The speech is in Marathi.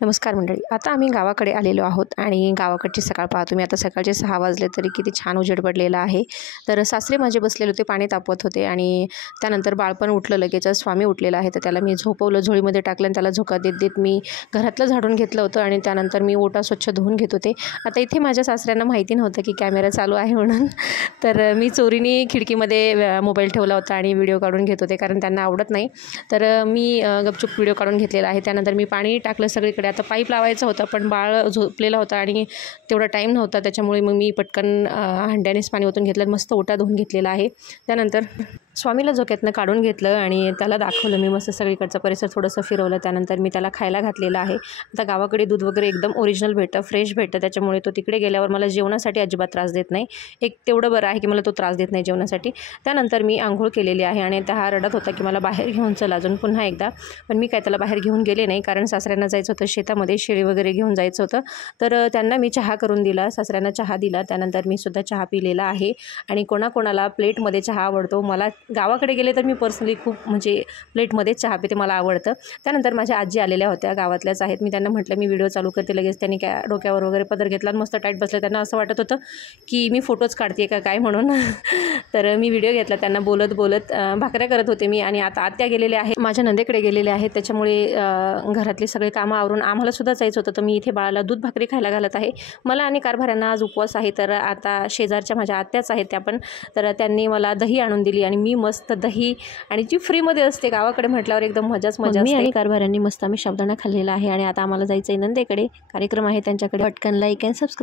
नमस्कार मंडळी, आता आम्ही गावाकडे आलेलो आहोत आणि गावाकडची सकाळ पहा तुम्ही. आता सकाळचे 6 वाजले तरी किती छान उजेड पडलेला आहे. तर सासरे माझे बसलेले होते, पाणी तापवत होते आणि त्यानंतर बाळपण उठलं लगेच. स्वामी उठलेला आहे तर त्याला मी झोपवलं, झोळीमध्ये टाकलं आणि त्याला झोका देत देत मी घरातलं झाडून घेतलं होतं आणि त्यानंतर मी ओटा स्वच्छ धुवून घेत होते. आता इथे माझ्या सासऱ्यांना माहिती नव्हतं की कॅमेरा चालू आहे म्हणून, तर मी चोरीने खिडकीमध्ये मोबाईल ठेवला होता आणि व्हिडिओ काढून घेत होते, कारण त्यांना आवडत नाही. तर मी गपचूप व्हिडिओ काढून घेतलेला आहे. त्यानंतर मी पाणी टाकलं सगळीकडे. आता पाईप लावायचा होता पण बाळ झोपलेला होता आणि तेवढा टाईम नव्हता, त्याच्यामुळे मग मी पटकन हंड्यानेच पाणी ओतून घेतलं, मस्त ओटा धुवून घेतलेला आहे. त्यानंतर स्वामीला झोक्यातनं काढून घेतलं आणि त्याला दाखवलं मी, मस्त सगळीकडचा परिसर थोडंसं फिरवलं. त्यानंतर मी त्याला खायला घातलेलं आहे. आता गावाकडे दूध वगैरे एकदम ओरिजिनल भेटतं, फ्रेश भेटतं, त्याच्यामुळे तो तिकडे गेल्यावर मला जेवणासाठी अजिबात त्रास देत नाही. एक तेवढं बरं आहे की मला तो त्रास देत नाही जेवणासाठी. त्यानंतर मी आंघोळ केलेली आहे आणि हा रडत होता की मला बाहेर घेऊन चला अजून पुन्हा एकदा, पण मी काय त्याला बाहेर घेऊन गेले नाही, कारण सासऱ्यांना जायचं होतं शेतामध्ये, शेळी वगैरे घेऊन जायचं होतं. तर त्यांना मी चहा करून दिला, सासऱ्यांना चहा दिला. त्यानंतर मी सुद्धा चहा पिलेला आहे. आणि कोणाकोणाला प्लेटमध्ये चहा आवडतो, मला गावाकडे गेले तर मी पर्सनली खूप म्हणजे प्लेटमध्येच चहा पिते, मला आवडतं. त्यानंतर माझ्या आजी आलेल्या होत्या, गावातल्याच आहेत. मी त्यांना म्हटलं मी व्हिडिओ चालू करते लगेच. त्यांनी डोक्यावर वगैरे पदर घेतला आणि मस्त टाईट बसलं. त्यांना असं वाटत होतं की मी फोटोज काढते का काय म्हणून. तर मी व्हिडिओ घेतला, त्यांना बोलत बोलत भाकऱ्या करत होते मी. आणि आता आत्या गेलेले आहे, माझ्या नंदेकडे गेलेले आहेत, त्याच्यामुळे घरातली सगळे कामं आवरून आम्हाला सुद्धा जायचं होतं. तर मी इथे बाळाला दूध भाकरी खायला घालत आहे. मला आणि कारभाऱ्यांना आज उपवास आहे. तर आता शेजारच्या माझ्या आत्याच आहेत त्या पण, तर त्यांनी मला दही आणून दिली आणि मी मस्त दही, आणि जी फ्रीमध्ये असते गावाकडे म्हटल्यावर एकदम मजाच मजा असते. आणि कारभाऱ्यांनी मस्त आम्ही साबुदाणा खाल्लेला आहे. आणि आता आम्हाला जायचं आहे नंदेकडे, कार्यक्रम आहे त्यांच्याकडे. पटकन लाईक अँड सबस्क्राईब.